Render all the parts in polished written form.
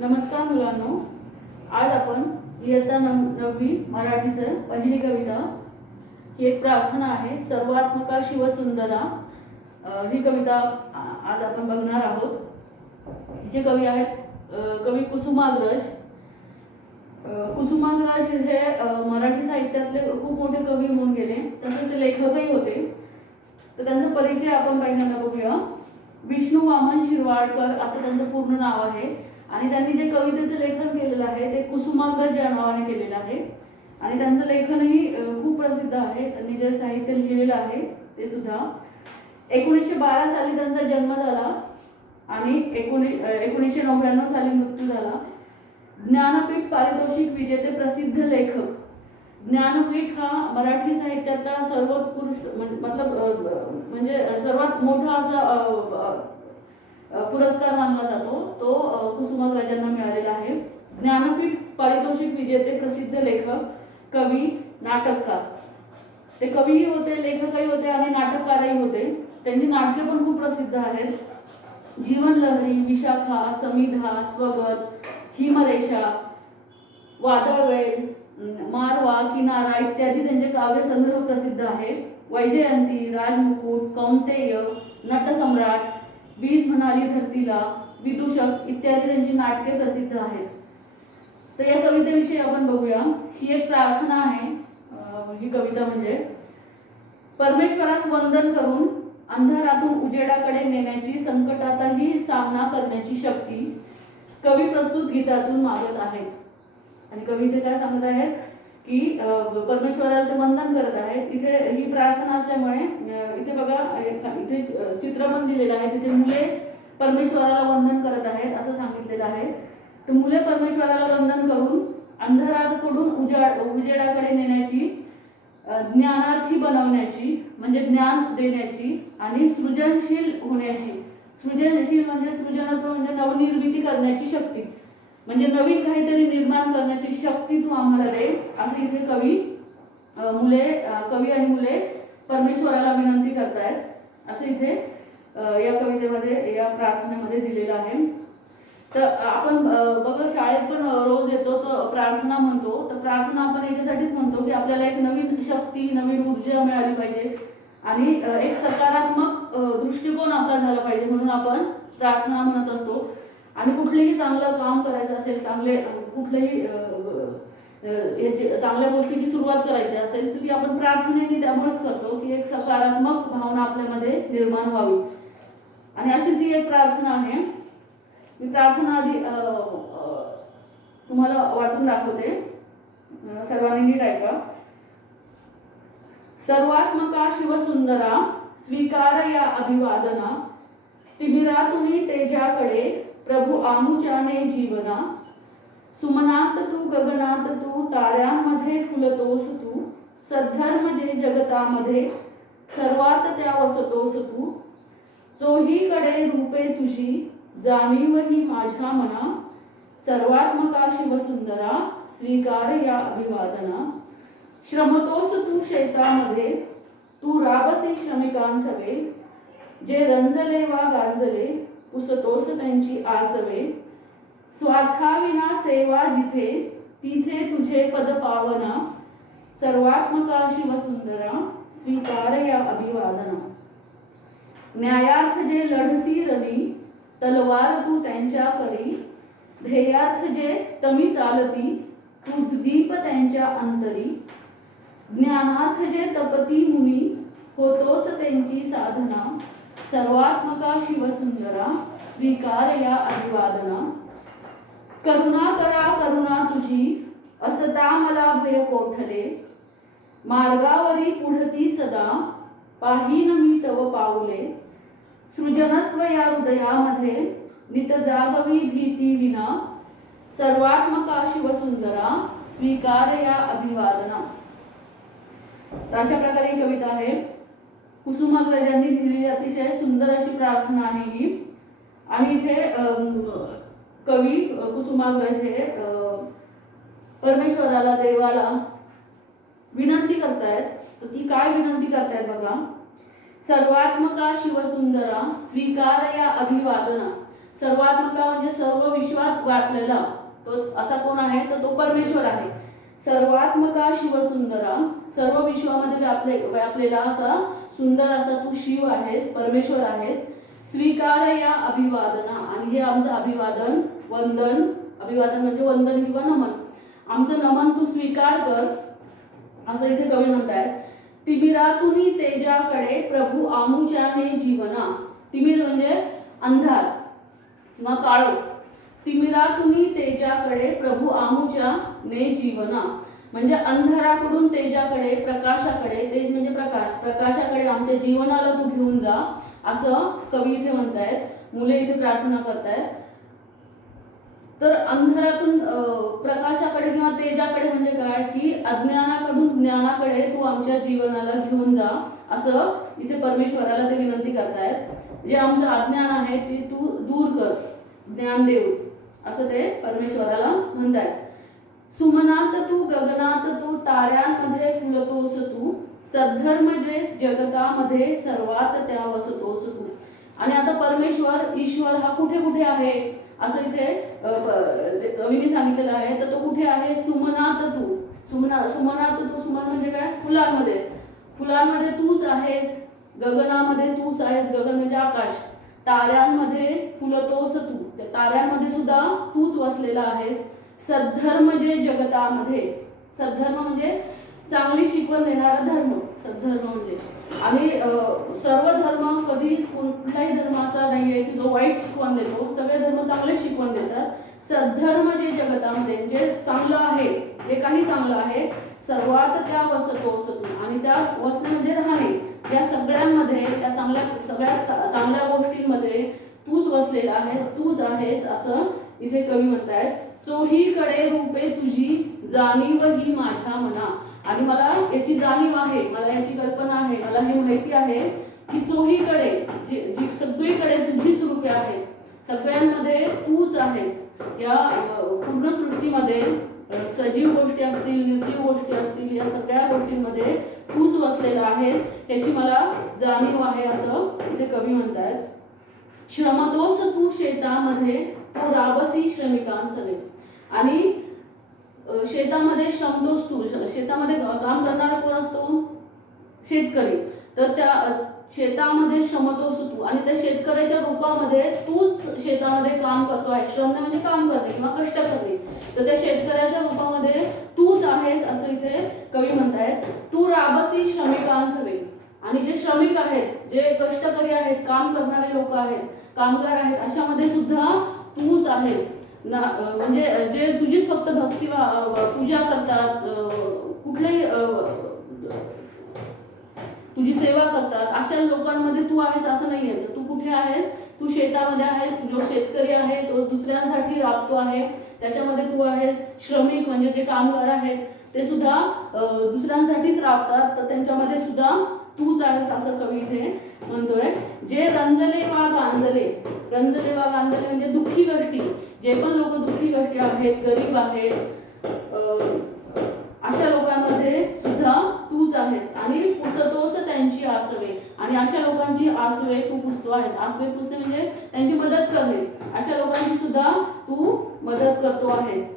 नमस्कार मुलांनो, आज आपण इयत्ता 9वी मराठीचं पहिली कविता ही एक प्रार्थना आहे. सर्वात्मका शिवसुंदरा ही कविता आज आपण बघणार आहोत. हिचे कवी आहेत कवी कुसुमाग्रज. कुसुमाग्रज हे मराठी साहित्यातले खूप मोठे कवी होऊन गेले, तसेच ते लेखकही होते. तर त्यांचा परिचय आपण पहिल्यांदा बघूया. विष्णू वामन शिरवाडकर असं त्यांचं पूर्ण नाव आहे आणि त्यांनी जे कवितेचं लेखन केलेलं आहे ते कुसुमाग्रज या नावाने केलेलं आहे आणि त्यांचं लेखनही खूप प्रसिद्ध आहे. त्यांनी जे साहित्य लिहिलेलं आहे ते सुद्धा. 1912 साली त्यांचा जन्म झाला आणि 1999 साली मृत्यू झाला. ज्ञानपीठ पारितोषिक विजेते प्रसिद्ध लेखक. ज्ञानपीठ हा मराठी साहित्यातला सर्वोत्कृष्ट म्हणजे सर्वात मोठा असा पुरस्कार मानला जातो. तो कुसुमाग्रजांना मिळालेला आहे. ज्ञानपीठ पारितोषिक विजेते प्रसिद्ध लेखक, कवी, नाटककार. ते कवीही होते, लेखकही होते आणि नाटककारही होते. त्यांची नाटके पण खूप प्रसिद्ध आहेत. जीवनलहरी, विशाखा, समिधा, स्वगत, हिमरेषा, वादळवेल, मारवा, किनारा इत्यादी त्यांचे काव्यसंग्रह प्रसिद्ध आहे. वैजयंती, राजमुकुट, कौंतेय, नटसम्राट, बीज म्हणाली धरतीला, विदूषक इत्यादी त्यांची नाटके प्रसिद्ध आहेत. तर या कवितेविषयी आपण बघूया. ही एक प्रार्थना आहे. ही कविता म्हणजे परमेश्वरास वंदन करून अंधारातून उजेडाकडे नेण्याची, संकटातही सामना करण्याची शक्ती कवी प्रस्तुत गीतातून मागत आहेत. आणि कवी इथे काय सांगत आहेत की परमेश्वराला ते वंदन करत आहेत. इथे ही प्रार्थना असल्यामुळे इथे बघा, इथे चित्र पण दिलेलं आहे. तिथे मुले परमेश्वराला वंदन करत आहेत असं सांगितलेलं आहे. तर मुले परमेश्वराला वंदन करून अंधाराकडून उजेडाकडे नेण्याची, ज्ञानार्थी बनवण्याची म्हणजे ज्ञान देण्याची आणि सृजनशील होण्याची. सृजनशील म्हणजे सृजनत्व म्हणजे नवनिर्मिती करण्याची शक्ती, म्हणजे नवीन काहीतरी निर्माण करण्याची शक्ती तू आम्हाला दे, असं इथे कवी आणि मुले परमेश्वराला विनंती करतायत असं इथे या कवितेमध्ये, या प्रार्थनेमध्ये दिलेलं आहे. तर आपण बघा, शाळेत पण रोज येतो तर प्रार्थना म्हणतो. तर प्रार्थना आपण याच्यासाठीच म्हणतो की आपल्याला एक नवीन शक्ती, नवीन ऊर्जा मिळाली पाहिजे आणि एक सकारात्मक दृष्टिकोन आपला झाला पाहिजे, म्हणून आपण प्रार्थना म्हणत असतो. आणि कुठलेही चांगलं काम करायचं असेल, कुठल्याही चांगल्या गोष्टीची सुरुवात करायची असेल तर ती आपण प्रार्थनेने त्यामुळेच करतो की एक सकारात्मक भावना आपल्यामध्ये निर्माण व्हावी. आणि अशीच ही एक प्रार्थना आहे. मी प्रार्थना आधी तुम्हाला वाचून दाखवते, सर्वांनी नीट ऐका. सर्वात्मका शिवसुंदरा, स्वीकार या अभिवादना, तिमिरातुनी तेजाकडे प्रभू आमुच्याने जीवना. सुमनात तू, गगनात तू, ताऱ्यांमध्ये फुलतोस तू, सद्धर्म जे जगतामध्ये सर्वात त्या वसतोस तू. चोहीकडे रूपे तुझी, जाणीव ही माझ्या मना. सर्वात्मका शिवसुंदरा, स्वीकार या अभिवादना. श्रमतोस तू क्षेत्रामध्ये, तू राबसी श्रमिकांसवे. जे रंजले वा गांजले, पुसतोस त्यांची आसवे. स्वार्थाविना सेवा जिथे, तिथे तुझे पद पावना. सर्वात्मका शिवसुंदरा, स्वीकार या अभिवादना. न्यायार्थ जे लढती रणी, तलवार तू त्यांच्या करी. ध्येयार्थ जे तमी चालती, तू दीप त्यांच्या अंतरी. ज्ञानार्थ जे तपती मुनी, होतोस त्यांची साधना. सर्वात्मका शिवसुंदरा, स्वीकार या अभिवादना. करुणा करा करुणा तुझी, असता मला भय कोठले. मार्गावरी पुढती सदा, पाहीन मी तव पाऊले. सृजनत्व या हृदयामध्ये, नित जागवी भीती विना. सर्वात्मका शिवसुंदरा, स्वीकार या अभिवादना. अशा प्रकारे ही कविता आहे. कुसुमाग्रजांनी लिहिलेली अतिशय सुंदर अशी प्रार्थना आहे ही. आणि इथे कवी कुसुमाग्रज हे परमेश्वराला, देवाला विनंती करतायत. तर ती काय विनंती करतायत बघा. सर्वात्मका शिवसुंदरा, स्वीकार या अभिवादना. सर्वात्मका म्हणजे सर्व विश्वात व्यापलेला तो असा कोण आहे, तर तो परमेश्वर आहे. सर्वात्मका शिवसुंदरा, सर्व विश्वामध्ये व्यापलेला असा सुंदर असा तू शिव आहेस, परमेश्वर आहेस. स्वीकार या अभिवादना, आणि हे आमचं अभिवादन, वंदन, अभिवादन म्हणजे वंदन किंवा नमन, आमचं नमन तू स्वीकार कर, असं इथे कवी म्हणतायत. तिमिरातुनी तेजाकडे प्रभू आमुच्याने जीवना, तिमिर म्हणजे अंधार किंवा काळोख, तिमिरातुनी तेजाकडे प्रभू आमुच्या ने जीवना, म्हणजे अंधाराकडून तेजाकडे, प्रकाशाकडे, तेज म्हणजे प्रकाश, प्रकाशाकडे आमच्या जीवनाला तू घेऊन जा, असं कवी इथे म्हणतायत. मुले इथे प्रार्थना करतायत. तर अंधारातून प्रकाशाकडे किंवा तेजाकडे म्हणजे काय, की अज्ञानाकडून ज्ञानाकडे तू आमच्या जीवनाला घेऊन जा, असं इथे परमेश्वराला ते विनंती करतायत. जे आमचं अज्ञान आहे ते तू दूर कर, ज्ञानदेव, असं ते परमेश्वराला म्हणतायत. सुमनात तू, गगनात तू, ताऱ्यांमध्ये फुलतोस तू, सद्धर्म जे जगतामध्ये सर्वात त्या वसतोस तू. आणि आता परमेश्वर, ईश्वर हा कुठे कुठे आहे असं इथे कवीने सांगितलेलं आहे. तर तो कुठे आहे, सुमनात तू, सुमनात तू, सुमन म्हणजे काय, फुलांमध्ये, फुलांमध्ये तूच आहेस, गगनामध्ये तूच आहेस, गगन म्हणजे आकाश, ताऱ्यांमध्ये फुलतोस तू, त्या ताऱ्यांमध्ये सुद्धा तूच वसलेला आहेस. सद्धर्म जे जगतामध्ये, सद्धर्म म्हणजे चांगली शिकवण देणारा धर्म, सद्धर्म म्हणजे. आणि सर्व धर्म, कधी कुठलाही धर्म असा नाहीये की जो वाईट शिकवण देतो, सगळे धर्म चांगले शिकवण देतात. सद्धर्म जे जगतामध्ये, जे चांगलं आहे, जे काही चांगलं आहे, सर्वात त्या वसतोस तू, आणि त्या वसणे म्हणजे राहणे, या सगळ्यांमध्ये, त्या चांगल्या, सगळ्यात चांगल्या गोष्टींमध्ये तूच वसलेला आहेस, तूच आहेस, असं इथे कवी म्हणतायत. चोहीकडे रूपे तुझी जाणीव ही माझ्या मना, आणि मला याची जाणीव आहे, मला याची कल्पना आहे, मला हे माहिती आहे की चोहीकडे, जी सगळीकडे तुझीच रूपे आहेत, सगळ्यांमध्ये तूच आहेस. या पूर्ण सृष्टीमध्ये सजीव गोष्टी असतील, निर्जीव गोष्टी असतील, या सगळ्या गोष्टींमध्ये तूच वसलेला आहेस, याची मला जाणीव आहे, असं इथे कवी म्हणतायत. श्रमतोस तू शेतामध्ये, तो राबसी श्रमिकांसवे, आणि शेतामध्ये श्रमतोस तू, शेतामध्ये काम करणारा कोण असतो, शेतकरी. तर त्या शेतामध्ये श्रमतोस तू, आणि त्या शेतकऱ्याच्या रूपामध्ये तूच शेतामध्ये काम करतो आहे. श्रमणे म्हणजे काम करणे किंवा कष्ट करणे, तर त्या शेतकऱ्याच्या रूपामध्ये तूच आहेस, असं इथे कवी म्हणतायत. तू राबसी श्रमिकांसवे, आणि जे श्रमिक आहेत, जे कष्टकरी आहेत, काम करणारे लोक आहेत, कामगार आहेत, अशामध्ये सुद्धा तूच आहेस ना. म्हणजे जे तुझीच फक्त भक्ती पूजा करतात, कुठलेही तुझी सेवा करतात, अशा लोकांमध्ये तू आहेस असं नाहीये. तर तू कुठे आहेस, तू शेतामध्ये आहेस, जो शेतकरी आहे तो दुसऱ्यांसाठी राबतो आहे, त्याच्यामध्ये तू आहेस. श्रमिक म्हणजे जे कामगार आहेत ते सुद्धा दुसऱ्यांसाठीच राबतात, तर त्यांच्यामध्ये सुद्धा तूच आहेस, असं कवी इथे म्हणतोय. जे रंजले वा गांजले, रंजले वा गांजले म्हणजे दुःखी गोष्टी, जे पण लोक दुःखी गोष्टी आहेत, गरीब आहेत, अशा लोकांमध्ये सुद्धा तूच आहेस. आणि पुसतोस त्यांची आसवे, आणि अशा लोकांची आसवे तू पुसतो आहेस. आसवे पुसते म्हणजे त्यांची मदत करणे, अशा लोकांची सुद्धा तू मदत करतो आहेस.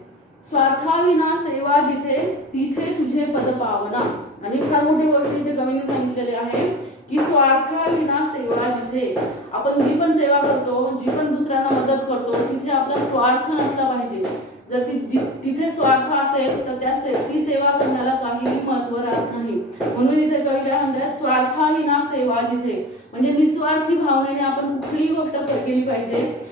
स्वार्थाविना सेवा जिथे, तिथे तुझे पद पावना, आणि फार मोठी गोष्ट इथे कवीने सांगितलेली आहे की स्वार्थाविना सेवा जिथे, आपण जी पण सेवा करतो, जी पण दुसऱ्यांना मदत करतो, तिथे आपला स्वार्थ नसला पाहिजे. जर तिथे स्वार्थ असेल तर ती सेवा करण्याला काहीही महत्त्व राहत नाही. म्हणून इथे कवी काय म्हणतात, स्वार्थाविना सेवा जिथे, म्हणजे निस्वार्थी भावनेने आपण कुठलीही गोष्ट केली पाहिजे.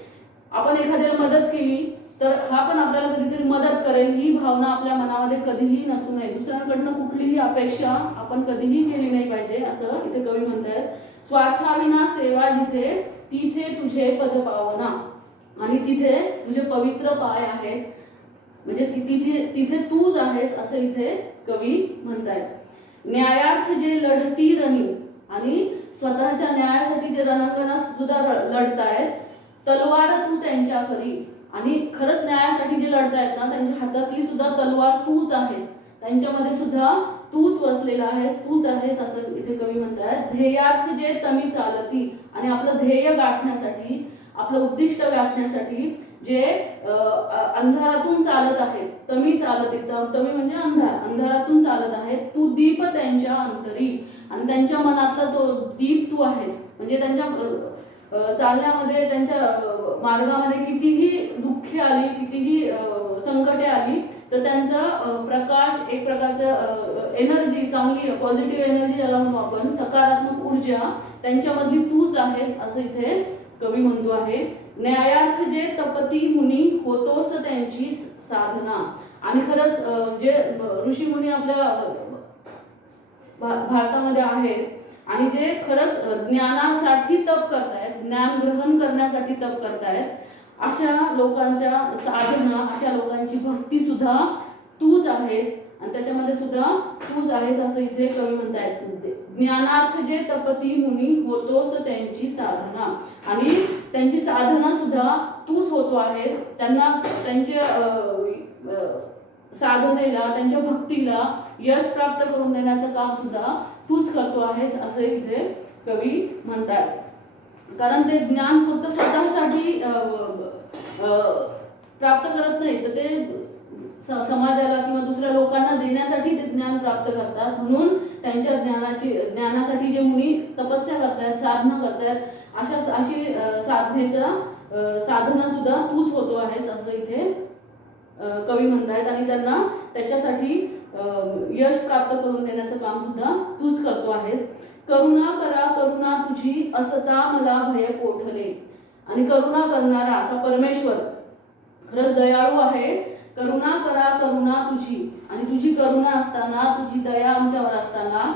आपण एखाद्याला मदत केली तर हा पण आपल्याला कधीतरी मदत करेल, ही भावना आपल्या मनामध्ये कधीही नसू नये. दुसऱ्यांकडनं कुठलीही अपेक्षा आपण कधीही केली नाही पाहिजे, असं इथे कवी म्हणतात. स्वार्थाविना सेवा जिथे, तिथे तुझे पद पावना, आणि तिथे तुझे पवित्र पाय आहेत, म्हणजे तिथे तूच आहेस, असं इथे कवी म्हणतायत. न्यायार्थ जे लढती रणी, आणि स्वतःच्या न्यायासाठी जे रणांगणात सुद्धा लढतायत, तलवार तू त्यांच्या करी, आणि खरंच न्यायासाठी जे लढतायत ना, त्यांच्या हातातली सुद्धा तलवार तूच आहेस, त्यांच्यामध्ये सुद्धा तूच वसलेला आहेस, तूच आहेस, असं इथे कवी म्हणतात. ध्येयार्थ जे तमी चालती, आणि आपलं ध्येय गाठण्यासाठी आपलं उद्दिष्ट गाठण्यासाठी जे अंधारातून चालत आहेत, तमी चालत येतं, तमी म्हणजे अंधारातून चालत आहेत, तू दीप त्यांच्या अंतरी, आणि त्यांच्या मनातला तो दीप तू आहेस. म्हणजे त्यांच्या चालण्यामध्ये, त्यांच्या मार्गामध्ये कितीही दुःखे आली, कितीही संकटे आली, तर त्यांचा प्रकाश, एक प्रकारचं एनर्जी, चांगली पॉझिटिव्ह एनर्जी ज्याला म्हणू आपण, सकारात्मक ऊर्जा त्यांच्यामधली तूच आहेस, असं इथे कवी म्हणतो आहे. न्यायार्थ जे तपती मुनी होतोस त्यांची साधना. आणि खरंच जे ऋषी मुनी आपल्या भारतामध्ये आहेत आणि जे खरंच ज्ञानासाठी तप करतायत, ज्ञान ग्रहण करण्यासाठी तप करतायत, अशा लोकांच्या साधना, अशा लोकांची भक्ती सुद्धा तूच आहेस, आणि त्याच्यामध्ये सुद्धा तूच आहेस असं इथे कवी म्हणतायत. ज्ञानार्थ जे तपती मुनी होतोस त्यांची साधना, आणि त्यांची साधना सुद्धा तूच होतो आहेस. त्यांना त्यांच्या साधनेला, त्यांच्या भक्तीला यश प्राप्त करून देण्याचं काम सुद्धा तूच करतो आहेस असं इथे कवी म्हणतात. कारण ते ज्ञान फक्त स्वतःसाठी प्राप्त करत नाही, तर ते समाजाला किंवा दुसऱ्या लोकांना देण्यासाठी ते ज्ञान प्राप्त करतात. म्हणून त्यांच्या ज्ञानासाठी जे मुनी तपस्या करतात, साधना करतात, अशी साधना सुद्धा तूच होतो आहेस असं इथे कवी म्हणतायत. आणि त्यांना त्याच्यासाठी यश प्राप्त करून देण्याचं काम सुद्धा तूच करतो आहेस. करुणा करा करुणा तुझी असता मला भय कोठले. आणि करुणा करणारा असा परमेश्वर खरंच दयाळू आहे. करुणा करा करुणा तुझी, आणि तुझी करुणा असताना, तुझी दया आमच्यावर असताना,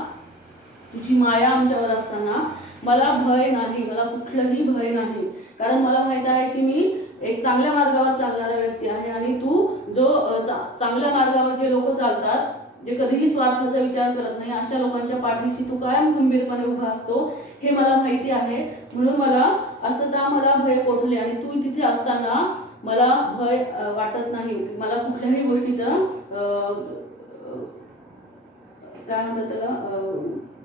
तुझी माया आमच्यावर असताना मला भय नाही, मला कुठलंही भय नाही. कारण मला माहित आहे की मी एक चांगल्या मार्गावर चालणारा व्यक्ती आहे, आणि तू जो चांगल्या मार्गावर जे लोक चालतात, जे कधीही स्वार्थाचा विचार करत नाही, अशा लोकांच्या पाठीशी तू कायम खंबीरपणे उभा असतो, हे मला माहिती आहे. म्हणून मला असता मला भय कोठले, आणि तू तिथे असताना मला भय वाटत नाही, मला कुठल्याही गोष्टीचं काय म्हणतात त्याला,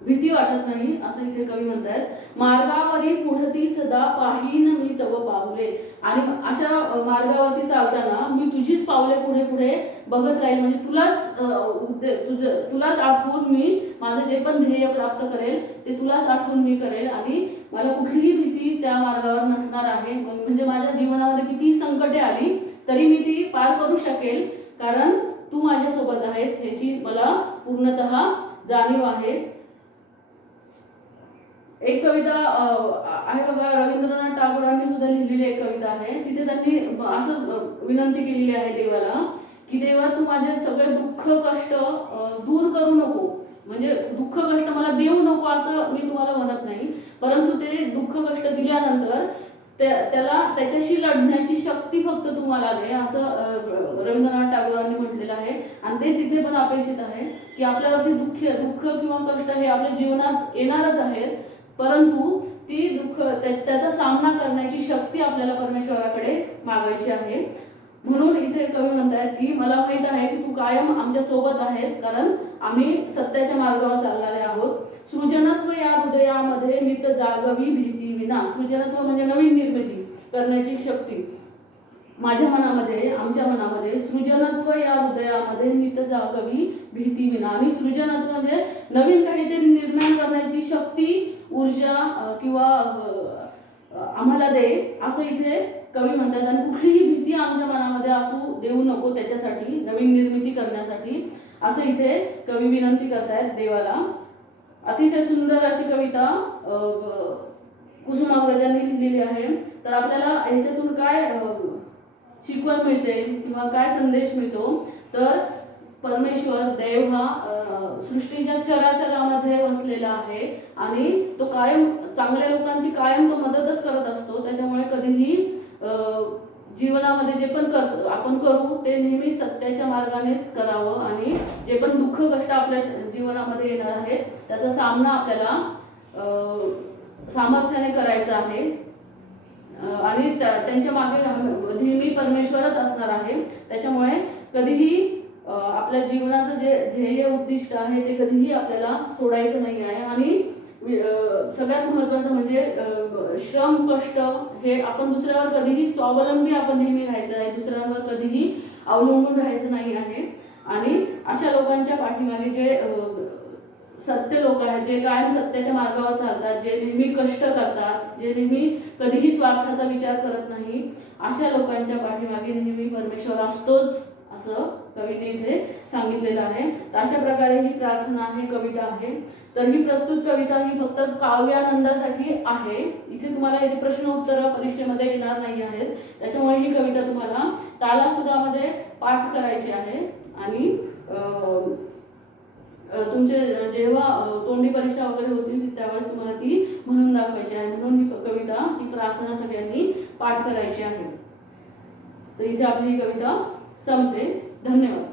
भीती वाटत नाही असं इथे कवी म्हणतायत. मार्गावरी पुढती सदा पाहीन मी तव पावले. आणि अशा मार्गावरती चालताना मी तुझीच पावले पुढे पुढे बघत राहील. म्हणजे तुलाच आठवून मी माझं जे पण ध्येय प्राप्त करेल ते तुलाच आठवून मी करेल, आणि मला कुठलीही भीती त्या मार्गावर नसणार आहे. म्हणजे माझ्या जीवनामध्ये कितीही संकटे आली तरी मी ती पार करू शकेल, कारण तू माझ्यासोबत आहेस ह्याची मला पूर्णतः जाणीव आहे. एक कविता आहे बघा, रवींद्रनाथ टागोरांनी सुद्धा लिहिलेली एक कविता आहे. तिथे त्यांनी असं विनंती केलेली आहे देवाला की देवा तू माझे सगळे दुःख कष्ट दूर करू नको, म्हणजे दुःख कष्ट मला देऊ नको असं मी तुम्हाला म्हणत नाही, परंतु ते दुःख कष्ट दिल्यानंतर त्याच्याशी लढण्याची शक्ती फक्त तुम्हाला दे, असं रवींद्रनाथ टागोरांनी म्हटलेलं आहे. आणि तेच इथे पण अपेक्षित आहे की आपल्यावरती दुःख किंवा कष्ट हे आपल्या जीवनात येणारच आहेत, परंतु ती दुःख त्याचा सामना करण्याची शक्ती आपल्याला परमेश्वराकडे मागायची आहे. म्हणून इथे कवी म्हणतायत की मला माहित आहे की तू कायम आमच्या सोबत आहेस, कारण आम्ही सत्याच्या मार्गावर चालणारे आहोत. सृजनत्व या हृदयामध्ये नित जागवी भीती विना. सृजनत्व म्हणजे नवीन निर्मिती करण्याची शक्ती माझ्या मनामध्ये, आमच्या मनामध्ये सृजनत्व या हृदयामध्ये नित जागवी भीती विना. आणि सृजनत्व म्हणजे नवीन काहीतरी निर्माण करण्याची शक्ती, ऊर्जा किंवा आम्हाला दे असं इथे कवी म्हणतात. आणि कुठलीही भीती आमच्या मनामध्ये असू देऊ नको त्याच्यासाठी, नवीन निर्मिती करण्यासाठी असं इथे कवी विनंती करतायत देवाला. अतिशय सुंदर अशी कविता कुसुमाग्रजांनी लिहिलेली आहे. तर आपल्याला ह्याच्यातून काय शिकवण मिळते किंवा काय संदेश मिळतो, तर परमेश्वर देव हा सृष्टीच्या चराचरामध्ये वसलेला आहे, आणि तो कायम चांगल्या लोकांची कायम तो मदतच करत असतो. त्याच्यामुळे कधीही जीवनामध्ये जे पण आपण करू ते नेहमी सत्याच्या मार्गानेच करावं, आणि जे पण दुःख कष्ट आपल्या जीवनामध्ये येणार आहेत त्याचा सामना आपल्याला सामर्थ्याने करायचा आहे. आणि त्यांच्या मागे नेहमी परमेश्वरच असणार आहे. त्याच्यामुळे कधीही आपल्या जीवनाचं जे ध्येय उद्दिष्ट आहे ते कधीही आपल्याला सोडायचं नाही आहे. आणि सगळ्यात महत्त्वाचं म्हणजे श्रम कष्ट हे आपण दुसऱ्यावर कधीही स्वावलंबी आपण नेहमी राहायचं आहे, दुसऱ्यांवर कधीही अवलंबून राहायचं नाही आहे. आणि अशा लोकांच्या पाठीमागे जे सत्य लोक आहेत, जे कायम सत्याच्या मार्गावर चालतात, जे नेहमी कष्ट करतात, जे नेहमी कधीही स्वार्थाचा विचार करत नाही, अशा लोकांच्या पाठीमागे नेहमी परमेश्वर असतोच असं कवीने इथे सांगितलेलं आहे. तर अशा प्रकारे ही प्रार्थना आहे, कविता आहे. तर ही प्रस्तुत कविता ही फक्त काव्यानंदासाठी आहे. इथे तुम्हाला याची प्रश्न उत्तर परीक्षेमध्ये येणार नाही आहेत, त्याच्यामुळे ही कविता तुम्हाला तालासुरामध्ये पाठ करायची आहे. आणि तुमचे जेव्हा तोंडी परीक्षा वगैरे होतील त्यावेळेस तुम्हाला ती म्हणून दाखवायची आहे. म्हणून ही कविता, ही प्रार्थना सगळ्यांनी पाठ करायची आहे. तर इथे आपली ही कविता संपते. धन्यवाद.